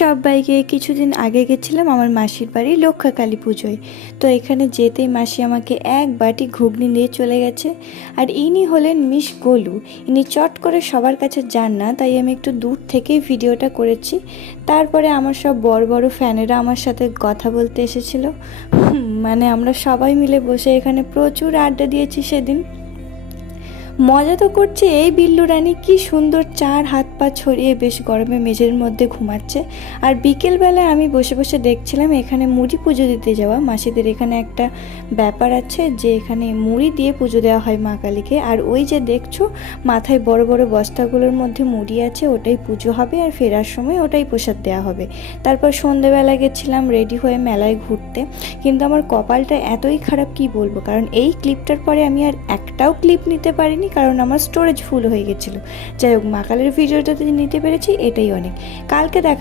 সবাইকে কিছুদিন আগে গেছিলাম আমার মাসির বাড়ি লক্ষ্মীকালী পুজোয়। তো এখানে যেতেই মাসি আমাকে এক বাটি ঘুগনি দিয়ে চলে গেছে। আর ইনি হলেন মিস গোলু। ইনি চট করে সবার কাছে যান না, তাই আমি একটু দূর থেকেই ভিডিওটা করেছি। তারপরে আমার সব বড় বড় ফ্যানেরা আমার সাথে কথা বলতে এসেছিল। মানে আমরা সবাই মিলে বসে এখানে প্রচুর আড্ডা দিয়েছি সেদিন। মজা তো করছে। এই বিল্লু রানী কি সুন্দর চার হাত পা ছড়িয়ে বেশ গরমে মেঝের মধ্যে ঘুমাচ্ছে। আর বিকেলবেলায় আমি বসে বসে দেখছিলাম এখানে মুড়ি পুজো দিতে যাওয়া। মাসিদের এখানে একটা ব্যাপার আছে যে এখানে মুড়ি দিয়ে পুজো দেওয়া হয় মা কালীকে। আর ওই যে দেখছো মাথায় বড় বড় বস্তাগুলোর মধ্যে মুড়ি আছে, ওটাই পুজো হবে আর ফেরার সময় ওটাই প্রসাদ দেওয়া হবে। তারপর সন্ধেবেলা গেছিলাম রেডি হয়ে মেলায় ঘুরতে। কিন্তু আমার কপালটা এতই খারাপ কি বলবো, কারণ এই ক্লিপটার পরে আমি আর একটাও ক্লিপ নিতে পারিনি, কারণ আমার স্টোরেজ ফুল হয়ে গেছিলো। যাই হোক, মা কালীর ভিডিওটাতে নিতে পেরেছি এটাই অনেক। কালকে দেখা